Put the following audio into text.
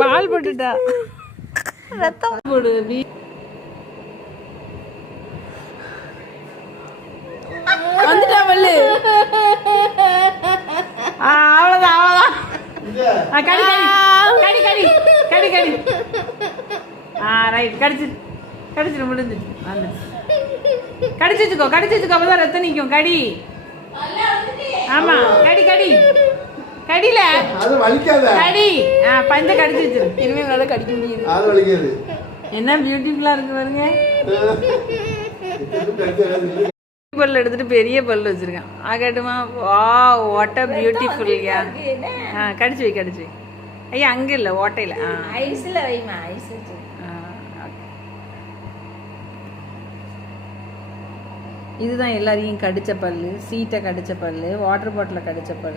பால் போட்டுட்டா ரத்தம் போடு வந்துட்டா பல்லு. அவ்வளோதான் அவ்வளோதான். கடி கடி கடி கடி கடி. ரைட் கடிச்சிட்டு முடிஞ்சிட்டு வந்துச்சு. கடிச்சு வச்சுக்கோ அப்பதான் ரத்தம் நிற்கும். கடி. ஆமா கடி கடி கடியில கடி. பஞ்ச கடிச்சு வச்சிரு. இனிமே நல்லா கடிக்க முடியுது. என்ன பியூட்டிஃபுல்லா இருக்கு பாருங்க. பல்லு எடுத்துட்டு பெரிய பல்லு வச்சிருக்கேன். ஆகட்டுமா? வா வாட் அ பியூட்டிஃபுல். கடிச்சு வை. ஐயா அங்க இல்ல ஓட்டையில. ஐஸ்ல வைமா. ஐஸ் இதுதான் எல்லாரையும் கடிச்ச பல்லு. சீட்டை கடிச்ச பல்லு, வாட்டர் பாட்டில கடிச்ச பல்லு.